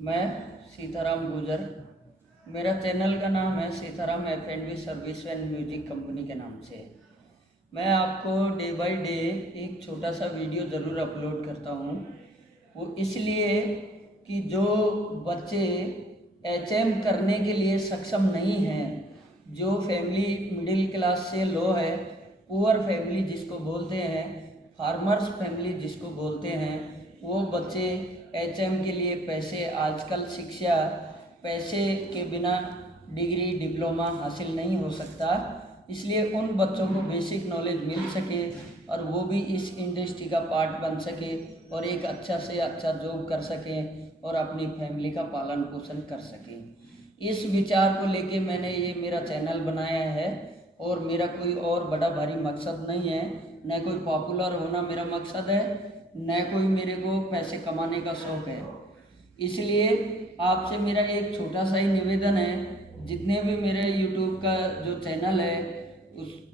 मैं सीताराम गुजर। मेरा चैनल का नाम है Sitaram F&B service and music company के नाम से। मैं आपको डे बाय डे एक छोटा सा वीडियो ज़रूर अपलोड करता हूँ। वो इसलिए कि जो बच्चे HM करने के लिए सक्षम नहीं हैं, जो फैमिली मिडिल क्लास से लो है, पुअर फैमिली जिसको बोलते हैं, फार्मर्स फैमिली जिसको बोलते हैं, वो बच्चे HM के लिए पैसे, आजकल शिक्षा पैसे के बिना डिग्री डिप्लोमा हासिल नहीं हो सकता, इसलिए उन बच्चों को बेसिक नॉलेज मिल सके और वो भी इस इंडस्ट्री का पार्ट बन सके और एक अच्छा से अच्छा जॉब कर सकें और अपनी फैमिली का पालन पोषण कर सकें। इस विचार को लेके मैंने ये मेरा चैनल बनाया है और मेरा कोई और बड़ा भारी मकसद नहीं है, न कोई पॉपुलर होना मेरा मकसद है, न कोई मेरे को पैसे कमाने का शौक़ है। इसलिए आपसे मेरा एक छोटा सा ही निवेदन है, जितने भी मेरे यूट्यूब का जो चैनल है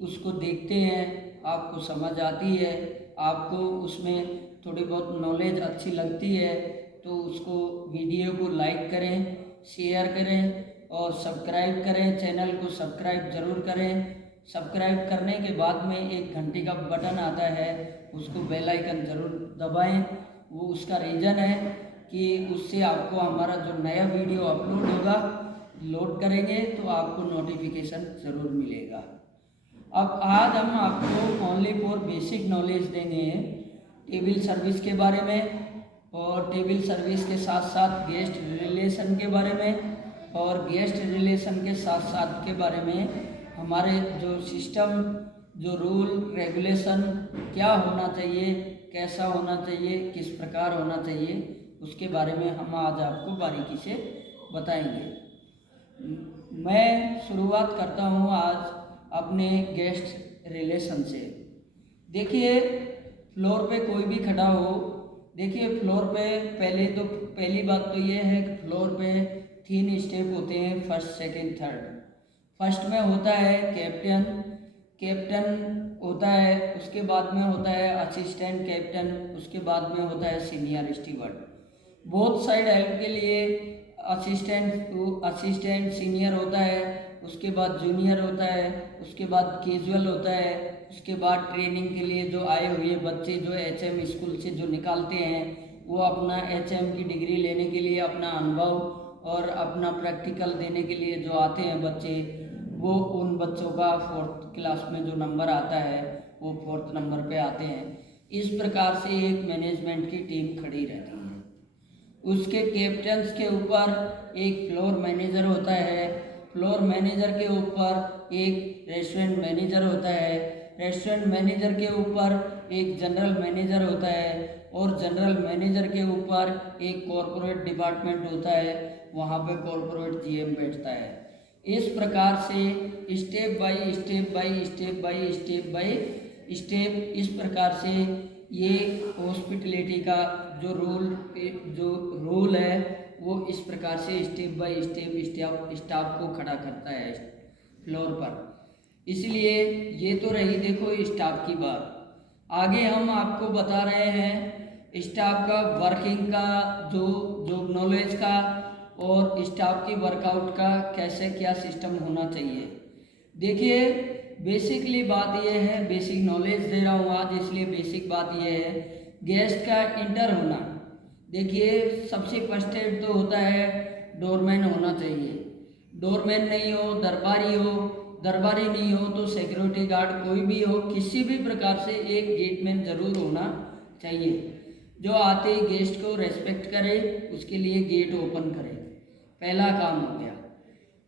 उसको देखते हैं, आपको समझ आती है, आपको उसमें थोड़ी बहुत नॉलेज अच्छी लगती है, तो उसको वीडियो को लाइक करें, शेयर करें और सब्सक्राइब करें। चैनल को सब्सक्राइब ज़रूर करें। सब्सक्राइब करने के बाद में एक घंटी का बटन आता है, उसको बेल आइकन ज़रूर दबाएं। वो उसका रीज़न है कि उससे आपको हमारा जो नया वीडियो अपलोड होगा, लोड करेंगे तो आपको नोटिफिकेशन ज़रूर मिलेगा। अब आज हम आपको ओनली फॉर बेसिक नॉलेज देंगे टेबल सर्विस के बारे में, और टेबल सर्विस के साथ साथ गेस्ट रिलेशन के बारे में, और गेस्ट रिलेशन के साथ साथ के बारे में हमारे जो सिस्टम, जो रूल रेगुलेशन क्या होना चाहिए, कैसा होना चाहिए, किस प्रकार होना चाहिए, उसके बारे में हम आज आपको बारीकी से बताएंगे। मैं शुरुआत करता हूँ आज अपने गेस्ट रिलेशन से। देखिए, फ्लोर पे कोई भी खड़ा हो, देखिए फ्लोर पे पहली बात तो ये है कि फ्लोर पे 3 स्टेप होते हैं, फर्स्ट सेकंड थर्ड। फर्स्ट में होता है कैप्टन होता है, उसके बाद में होता है असिस्टेंट कैप्टन, उसके बाद में होता है senior steward. Both side help के लिए असिस्टेंट सीनियर होता है, उसके बाद जूनियर होता है, उसके बाद कैजुअल होता है, उसके बाद ट्रेनिंग के लिए जो आए हुए बच्चे जो HM स्कूल से जो निकालते हैं, वो अपना HM की डिग्री लेने के लिए अपना अनुभव और अपना प्रैक्टिकल देने के लिए जो आते हैं बच्चे, वो उन बच्चों का 4th क्लास में जो नंबर आता है वो 4th नंबर पे आते हैं। इस प्रकार से एक मैनेजमेंट की टीम खड़ी रहती है। उसके कैप्टन्स के ऊपर एक फ्लोर मैनेजर होता है, फ्लोर मैनेजर के ऊपर एक रेस्टोरेंट मैनेजर होता है, रेस्टोरेंट मैनेजर के ऊपर एक जनरल मैनेजर होता है, और जनरल मैनेजर के ऊपर एक कॉरपोरेट डिपार्टमेंट होता है, वहाँ पे कॉरपोरेट GM बैठता है। इस प्रकार से step by step by step by step by step इस प्रकार से ये हॉस्पिटलिटी का जो रूल है वो इस प्रकार से स्टेप बाय स्टेप स्टाफ को खड़ा करता है फ्लोर पर। इसलिए ये तो रही देखो स्टाफ की बात। आगे हम आपको बता रहे हैं स्टाफ का वर्किंग का, जो नॉलेज का और स्टाफ की वर्कआउट का कैसे क्या सिस्टम होना चाहिए। देखिए, बेसिकली बात यह है, बेसिक नॉलेज दे रहा हूँ आज, इसलिए बेसिक बात यह है गेस्ट का इंटर होना। देखिए, सबसे फर्स्ट एड तो होता है डोरमैन होना चाहिए। डोरमैन नहीं हो, दरबारी नहीं हो तो सिक्योरिटी गार्ड कोई भी हो, किसी भी प्रकार से एक गेटमैन ज़रूर होना चाहिए, जो आते ही गेस्ट को रेस्पेक्ट करे, उसके लिए गेट ओपन करे। पहला काम हो गया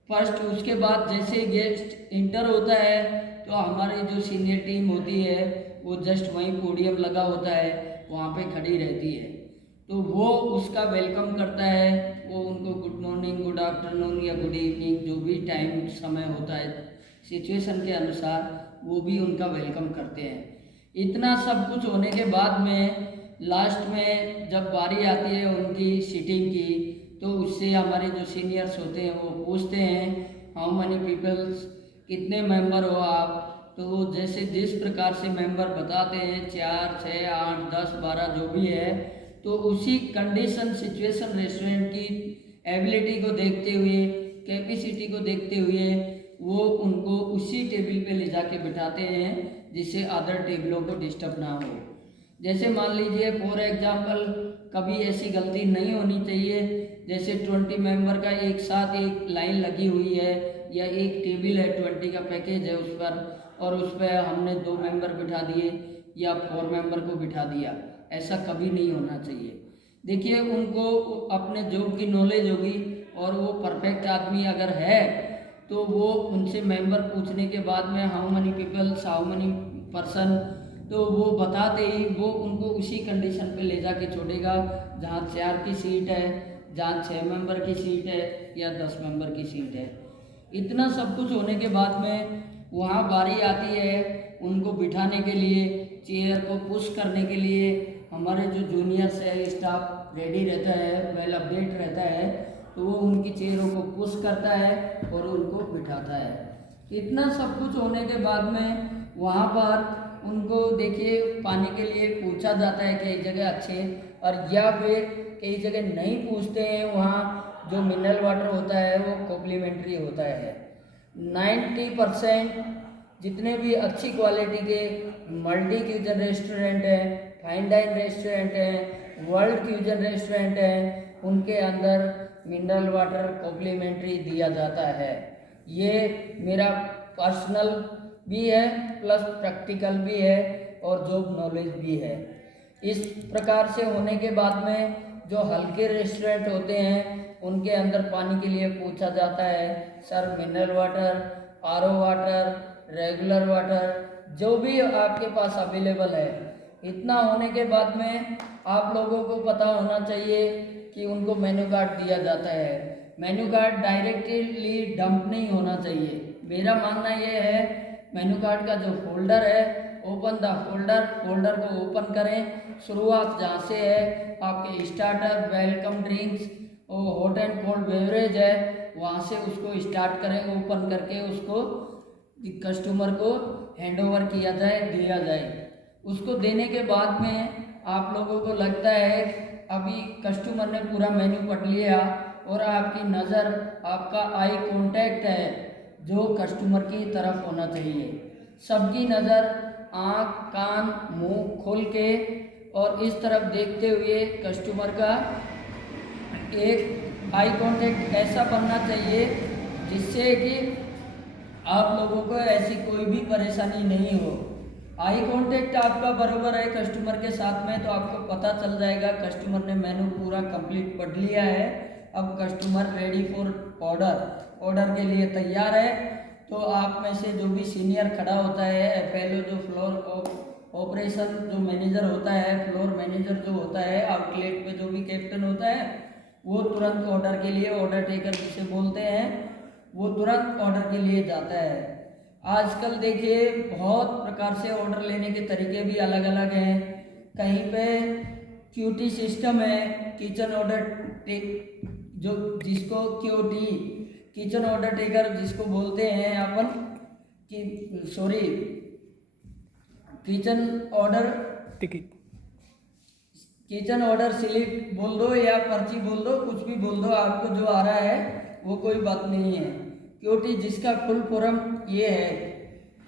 फर्स्ट। उसके बाद जैसे गेस्ट इंटर होता है तो हमारी जो सीनियर टीम होती है वो जस्ट वहीं पोडियम लगा होता है, वहाँ पे खड़ी रहती है, तो वो उसका वेलकम करता है। वो उनको गुड मॉर्निंग, गुड आफ्टरनून या गुड इवनिंग, जो भी टाइम समय होता है सिचुएशन के अनुसार, वो भी उनका वेलकम करते हैं। इतना सब कुछ होने के बाद में लास्ट में जब बारी आती है उनकी सीटिंग की, तो उससे हमारे जो सीनियर्स होते हैं वो पूछते हैं हाउ मनी पीपल्स, कितने मेंबर हो आप। तो वो जैसे जिस प्रकार से मेंबर बताते हैं 4, 6, 8, 10, 12 जो भी है, तो उसी कंडीशन सिचुएशन रेस्टोरेंट की एबिलिटी को देखते हुए, कैपेसिटी को देखते हुए वो उनको उसी टेबल पे ले जाके बिठाते हैं जिससे अदर टेबलों को डिस्टर्ब ना हो। जैसे मान लीजिए फॉर एग्जांपल कभी ऐसी गलती नहीं होनी चाहिए, जैसे 20 मेंबर का एक साथ एक लाइन लगी हुई है या एक टेबल है 20 का पैकेज है उस पर, और उस पर हमने 2 मेंबर बिठा दिए या 4 मेंबर को बिठा दिया, ऐसा कभी नहीं होना चाहिए। देखिए उनको अपने जॉब की नॉलेज होगी और वो परफेक्ट आदमी अगर है तो वो उनसे मेंबर पूछने के बाद में how many peoples, how many person, तो वो बताते ही वो उनको उसी कंडीशन पे ले जाके छोड़ेगा जहाँ 4 की सीट है, जहाँ 6 मेंबर की सीट है या 10 मेंबर की सीट है। इतना सब कुछ होने के बाद में वहाँ बारी आती है उनको बिठाने के लिए, चेयर को पुश करने के लिए हमारे जो जूनियर्स है, स्टाफ रेडी रहता है, वेल अपडेट रहता है, तो वो उनकी चेयरों को पुश करता है और उनको बिठाता है। इतना सब कुछ होने के बाद में वहाँ पर उनको देखिए पानी के लिए पूछा जाता है कई जगह अच्छे, और या फिर कई जगह नहीं पूछते हैं, वहाँ जो मिनरल वाटर होता है वो कॉम्प्लीमेंट्री होता है। 90% जितने भी अच्छी क्वालिटी के मल्टी क्यूजन रेस्टोरेंट हैं, फाइन डाइन रेस्टोरेंट हैं, वर्ल्ड क्यूजन रेस्टोरेंट हैं, उनके अंदर मिनरल वाटर कॉम्प्लीमेंट्री दिया जाता है। ये मेरा पर्सनल भी है प्लस प्रैक्टिकल भी है और जॉब नॉलेज भी है। इस प्रकार से होने के बाद में जो हल्के रेस्टोरेंट होते हैं उनके अंदर पानी के लिए पूछा जाता है sir mineral water, RO water, regular water, जो भी आपके पास अवेलेबल है। इतना होने के बाद में आप लोगों को पता होना चाहिए कि उनको मेन्यू कार्ड दिया जाता है। मेन्यू कार्ड डायरेक्टली डंप नहीं होना चाहिए। मेरा मानना ये है मेन्यू कार्ड का जो फोल्डर है, ओपन द फोल्डर, फोल्डर को ओपन करें। शुरुआत जहाँ से है आपके स्टार्टर, वेलकम ड्रिंक्स और हॉट एंड कोल्ड बेवरेज है, वहाँ से उसको स्टार्ट करें, ओपन करके उसको कस्टमर को हैंड ओवर किया जाए, दिया जाए। उसको देने के बाद में आप लोगों को लगता है अभी कस्टमर ने पूरा मेन्यू पढ़ लिया और आपकी नज़र, आपका आई कांटेक्ट है जो कस्टमर की तरफ होना चाहिए। सबकी नज़र आँख, कान, मुंह खोल के और इस तरफ देखते हुए कस्टमर का एक आई कांटेक्ट ऐसा बनना चाहिए जिससे कि आप लोगों को ऐसी कोई भी परेशानी नहीं हो। आई कांटेक्ट आपका बराबर है कस्टमर के साथ में तो आपको पता चल जाएगा कस्टमर ने मेनू पूरा कंप्लीट पढ़ लिया है, अब कस्टमर रेडी फॉर ऑर्डर के लिए तैयार है। तो आप में से जो भी सीनियर खड़ा होता है, एफएलओ जो फ्लोर ऑपरेशन जो मैनेजर होता है, फ्लोर मैनेजर जो होता है, आउटलेट पे जो भी कैप्टन होता है, वो तुरंत ऑर्डर के लिए, ऑर्डर टेकर जिसे बोलते हैं, वो तुरंत ऑर्डर के लिए जाता है। आजकल देखिए बहुत प्रकार से ऑर्डर लेने के तरीके भी अलग अलग हैं। कहीं पे क्यूटी सिस्टम है, किचन ऑर्डर जो जिसको क्यूटी किचन ऑर्डर टेकर जिसको बोलते हैं अपन कि sorry kitchen order ticket, kitchen order slip बोल दो या पर्ची बोल दो, कुछ भी बोल दो, आपको जो आ रहा है वो कोई बात नहीं है। क्योंकि जिसका फुल फॉर्म ये है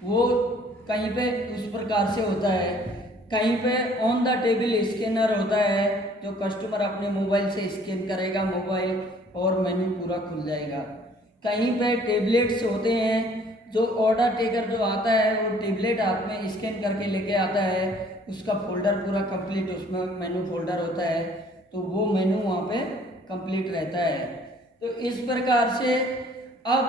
वो कहीं पे उस प्रकार से होता है, कहीं पे ऑन द टेबल स्कैनर होता है जो कस्टमर अपने मोबाइल से स्कैन करेगा मोबाइल और मेन्यू पूरा खुल जाएगा। कहीं पे टेबलेट्स होते हैं जो ऑर्डर टेकर जो आता है वो टेबलेट हाथ में स्कैन करके लेके आता है, उसका फोल्डर पूरा कंप्लीट उसमें मेन्यू फोल्डर होता है, तो वो मेन्यू वहाँ पे कंप्लीट रहता है। तो इस प्रकार से अब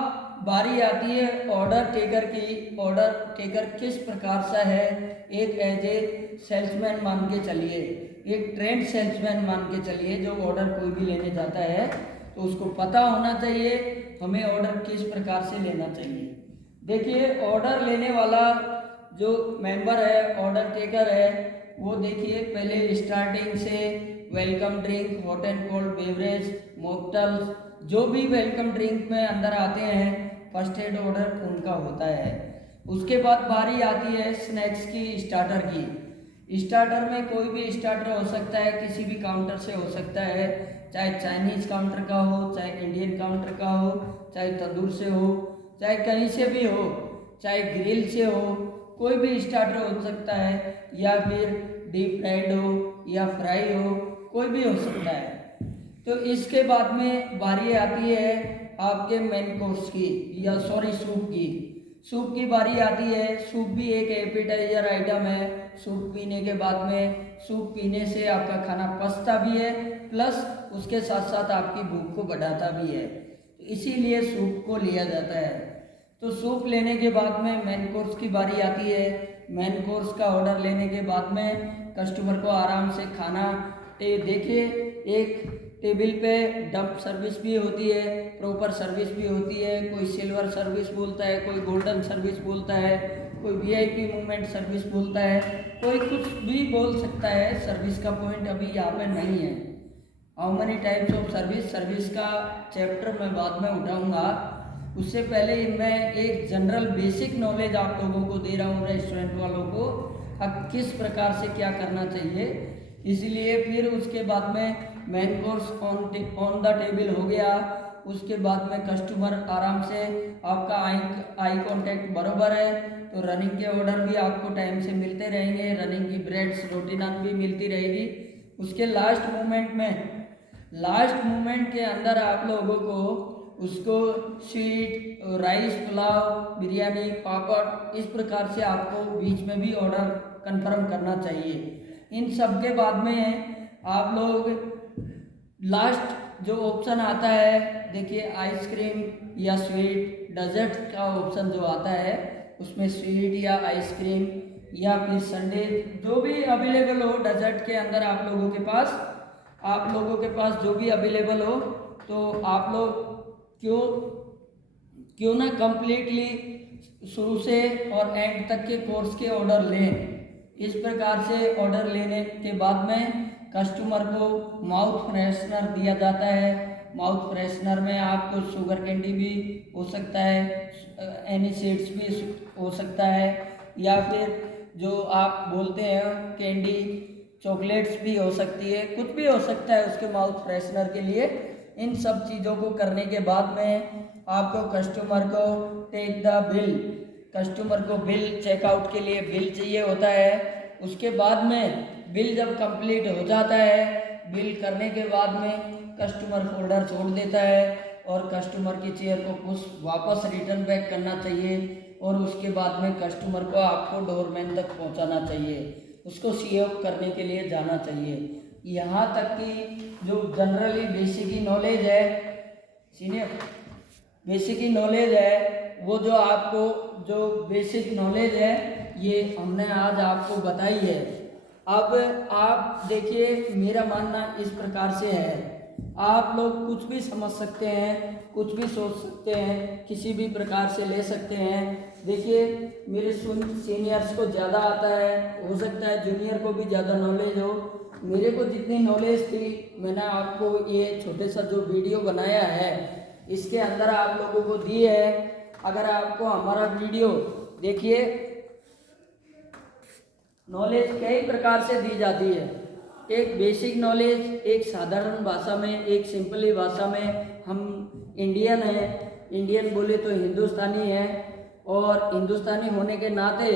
बारी आती है ऑर्डर टेकर की। ऑर्डर टेकर किस प्रकार सा है, एक एज ए सेल्समैन मान के चलिए, एक ट्रेंड सेल्समैन मान के चलिए। जो ऑर्डर कोई भी लेने जाता है तो उसको पता होना चाहिए हमें ऑर्डर किस प्रकार से लेना चाहिए। देखिए ऑर्डर लेने वाला जो मेंबर है, ऑर्डर टेकर है, वो देखिए पहले स्टार्टिंग से welcome drink, hot and cold beverage, mocktails, जो भी वेलकम ड्रिंक में अंदर आते हैं फर्स्ट एड ऑर्डर उनका होता है। उसके बाद बारी आती है स्नैक्स की, स्टार्टर की। स्टार्टर में कोई भी स्टार्टर हो सकता है, किसी भी काउंटर से हो सकता है, चाहे चाइनीज़ काउंटर का हो, चाहे इंडियन काउंटर का हो, चाहे तंदूर से हो, चाहे कहीं से भी हो, चाहे ग्रिल से हो, कोई भी स्टार्टर हो सकता है, या फिर डीप फ्राइड हो या फ्राई हो, कोई भी हो सकता है। तो इसके बाद में बारी आती है आपके मेन कोर्स की, या सॉरी सूप की। सूप की बारी आती है। सूप भी एक एपेटाइजर आइटम है। सूप पीने के बाद में, सूप पीने से आपका खाना पचता भी है, प्लस उसके साथ साथ आपकी भूख को बढ़ाता भी है, इसीलिए सूप को लिया जाता है। तो सूप लेने के बाद में मेन कोर्स की बारी आती है। मेन कोर्स का ऑर्डर लेने के बाद में कस्टमर को आराम से खाना देखिए, एक टेबल पे डंप सर्विस भी होती है, प्रॉपर सर्विस भी होती है। कोई सिल्वर सर्विस बोलता है, कोई गोल्डन सर्विस बोलता है, कोई वीआईपी मूवमेंट सर्विस बोलता है, कोई कुछ भी बोल सकता है। सर्विस का पॉइंट अभी यहाँ पे नहीं है। How many types of service, service का चैप्टर मैं बाद में उठाऊंगा। उससे पहले मैं एक जनरल बेसिक नॉलेज आप लोगों को दे रहा हूँ, रेस्टोरेंट वालों को, अब किस प्रकार से क्या करना चाहिए। इसलिए फिर उसके बाद में main course on the table हो गया। उसके बाद में कस्टमर आराम से, आपका आई कांटेक्ट बराबर है, तो रनिंग के ऑर्डर भी आपको टाइम से मिलते रहेंगे, रनिंग की ब्रेड्स, रोटी नान भी मिलती रहेगी। उसके लास्ट मोमेंट के अंदर आप लोगों को उसको स्वीट, राइस, पुलाव, बिरयानी, पापड़, इस प्रकार से आपको बीच में भी ऑर्डर कंफर्म करना चाहिए। इन सब के बाद में आप लोग लास्ट जो ऑप्शन आता है, देखिए आइसक्रीम या स्वीट, डेजर्ट का ऑप्शन जो आता है, उसमें स्वीट या आइसक्रीम या फिर संडे जो भी अवेलेबल हो डेजर्ट के अंदर आप लोगों के पास जो भी अवेलेबल हो, तो आप लोग क्यों ना कंप्लीटली शुरू से और एंड तक के कोर्स के ऑर्डर लें। इस प्रकार से ऑर्डर लेने के बाद में कस्टमर को माउथ फ्रेशनर दिया जाता है। माउथ फ्रेशनर में आपको शुगर कैंडी भी हो सकता है, एनी सीड्स भी हो सकता है, या फिर जो आप बोलते हैं कैंडी, चॉकलेट्स भी हो सकती है, कुछ भी हो सकता है उसके माउथ फ्रेशनर के लिए। इन सब चीज़ों को करने के बाद में आपको कस्टमर को टेक द बिल, कस्टमर को बिल चेकआउट के लिए बिल चाहिए होता है। उसके बाद में बिल जब कंप्लीट हो जाता है, बिल करने के बाद में कस्टमर फोल्डर छोड़ देता है और कस्टमर की चेयर को कुछ वापस रिटर्न बैक करना चाहिए, और उसके बाद में कस्टमर को आपको डोरमैन तक पहुंचाना चाहिए, उसको सीओ करने के लिए जाना चाहिए। यहाँ तक कि जो जनरली बेसिक नॉलेज है, सीनियर बेसिक नॉलेज है, वो जो आपको जो बेसिक नॉलेज है ये हमने आज आपको बताई है। अब आप देखिए, मेरा मानना इस प्रकार से है, आप लोग कुछ भी समझ सकते हैं, कुछ भी सोच सकते हैं, किसी भी प्रकार से ले सकते हैं। देखिए, मेरे सीनियर्स को ज़्यादा आता है, हो सकता है जूनियर को भी ज़्यादा नॉलेज हो। मेरे को जितनी नॉलेज थी, मैंने आपको ये छोटे सा जो वीडियो बनाया है इसके अंदर आप लोगों को दी है। अगर आपको हमारा वीडियो देखिए, नॉलेज कई प्रकार से दी जाती है। एक बेसिक नॉलेज, एक साधारण भाषा में, एक सिंपली भाषा में। हम इंडियन हैं, इंडियन बोले तो हिंदुस्तानी है, और हिंदुस्तानी होने के नाते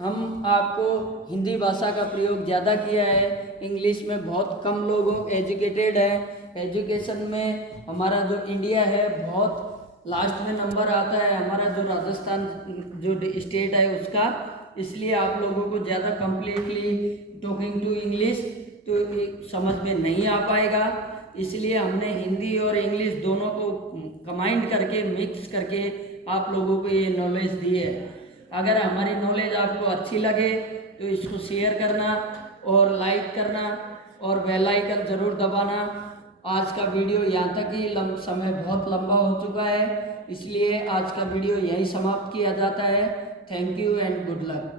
हम आपको हिंदी भाषा का प्रयोग ज़्यादा किया है। इंग्लिश में बहुत कम लोग एजुकेटेड है। एजुकेशन में हमारा जो इंडिया है बहुत लास्ट में नंबर आता है, हमारा जो राजस्थान जो स्टेट है उसका। इसलिए आप लोगों को ज़्यादा कम्प्लीटली टॉकिंग टू इंग्लिश तो समझ में नहीं आ पाएगा, इसलिए हमने हिंदी और इंग्लिश दोनों को कंबाइंड करके, मिक्स करके आप लोगों को ये नॉलेज दी है। अगर हमारी नॉलेज आपको अच्छी लगे तो इसको शेयर करना और लाइक करना और बेल आइकन ज़रूर दबाना। आज का वीडियो यहाँ तक ही, समय बहुत लंबा हो चुका है, इसलिए आज का वीडियो यहीं समाप्त किया जाता है। Thank you and good luck.